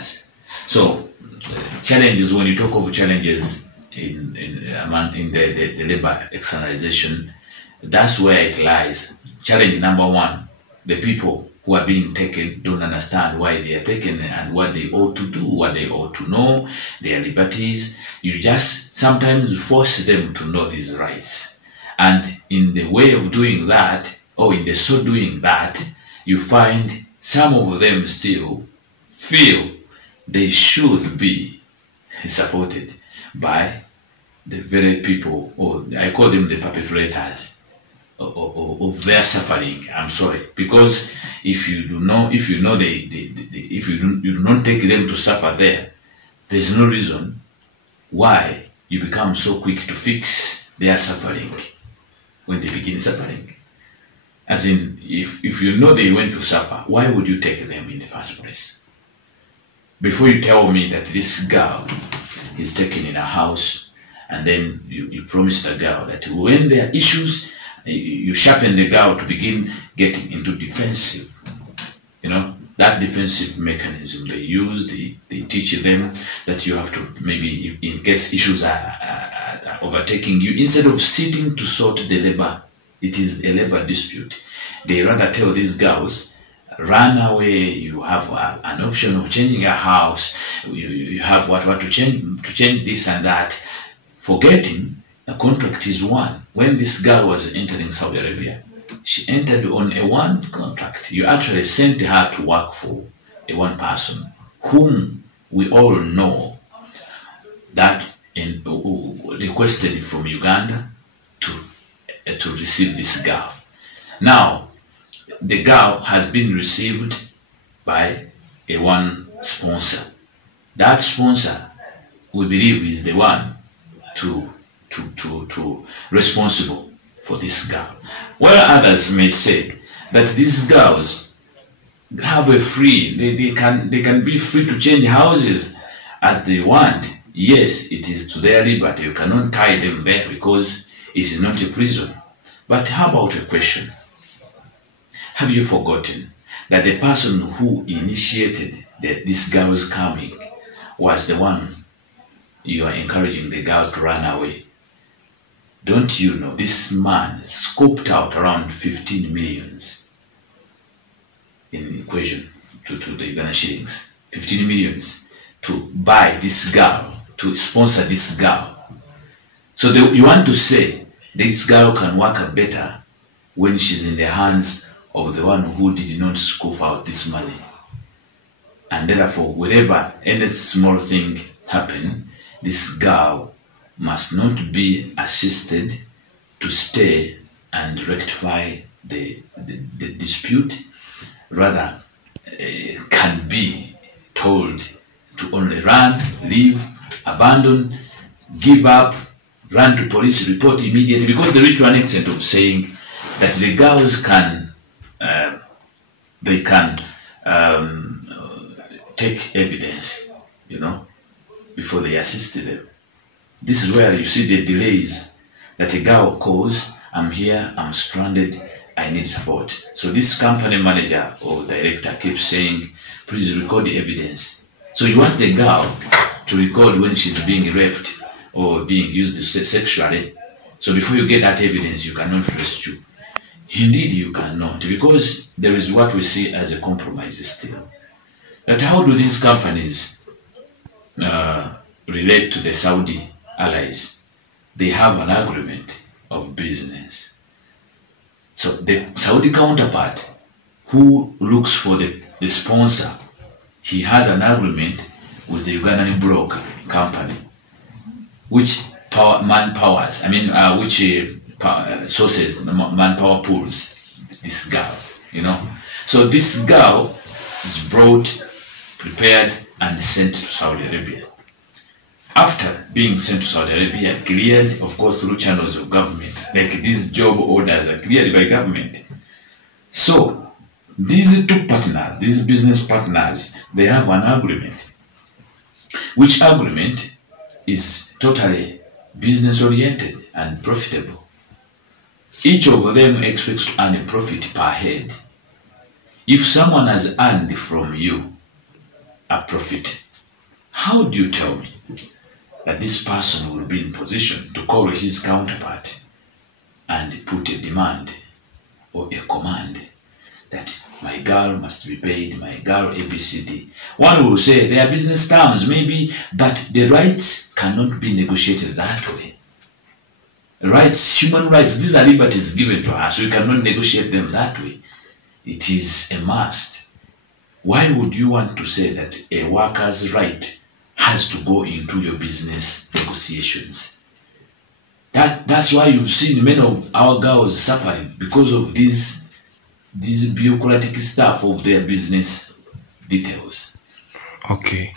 business. So challenges, when you talk of challenges in the labor externalization, that's where it lies. Challenge number one, the people who are being taken don't understand why they are taken and what they ought to do, what they ought to know, their liberties. You just sometimes force them to know these rights. And in the way of doing that, or in the so doing that, you find some of them still feel they should be supported by the very people, or I call them the perpetrators of their suffering. I'm sorry, because if you do not take them to suffer there, there's no reason why you become so quick to fix their suffering when they begin suffering. As in, if you know they went to suffer, why would you take them in the first place? Before you tell me that this girl is taken in a house, and then you promise the girl that when there are issues, you sharpen the girl to begin getting into defensive. You know, that defensive mechanism they use, they teach them that you have to, maybe in case issues are overtaking you, instead of sitting to sort the labor, it is a labor dispute, they rather tell these girls, run away, you have an option of changing a house, you have what to change this and that, forgetting a contract is one. When this girl was entering Saudi Arabia, she entered on a one contract. You actually sent her to work for a one person whom we all know that requested from Uganda to receive this girl. Now, the girl has been received by a one sponsor. That sponsor, we believe, is the one to responsible for this girl. While others may say that these girls have a free, they can be free to change houses as they want. Yes, it is to their liberty. You cannot tie them there because it is not a prison. But how about a question? Have you forgotten that the person who initiated this girl's coming was the one you are encouraging the girl to run away? Don't you know this man scoped out around 15 millions in equation to the Uganda shillings, 15 millions to buy this girl, to sponsor this girl. So you want to say this girl can work better when she's in the hands of the one who did not scoop out this money. And therefore, wherever any small thing happen, this girl must not be assisted to stay and rectify the dispute, rather can be told to only run, leave, abandon, give up, run to police, report immediately, because they reach to an extent of saying that the girls can take evidence, you know, before they assist them. This is where you see the delays that a girl calls, I'm here, I'm stranded, I need support. So this company manager or director keeps saying, please record the evidence. So you want the girl to record when she's being raped or being used sexually. So before you get that evidence, you cannot rescue. Indeed, you cannot, because there is what we see as a compromise still. That how do these companies relate to the Saudi allies? They have an agreement of business. So the Saudi counterpart who looks for the sponsor, he has an agreement with the Ugandan broker company, which sources, manpower pools this girl, you know. So this girl is brought, prepared, and sent to Saudi Arabia. After being sent to Saudi Arabia, cleared, of course, through channels of government, like these job orders are cleared by government. So these two partners, these business partners, they have an agreement, which agreement is totally business oriented and profitable. Each of them expects to earn a profit per head. If someone has earned from you a profit. How do you tell me that this person will be in position to call his counterpart and put a demand or a command that my girl must be paid, my girl ABCD? One will say there are business terms maybe, but the rights cannot be negotiated that way. Rights, human rights, these are liberties given to us. We cannot negotiate them that way. It is a must. Why would you want to say that a worker's right has to go into your business negotiations? That's why you've seen many of our girls suffering because of this bureaucratic stuff of their business details. Okay.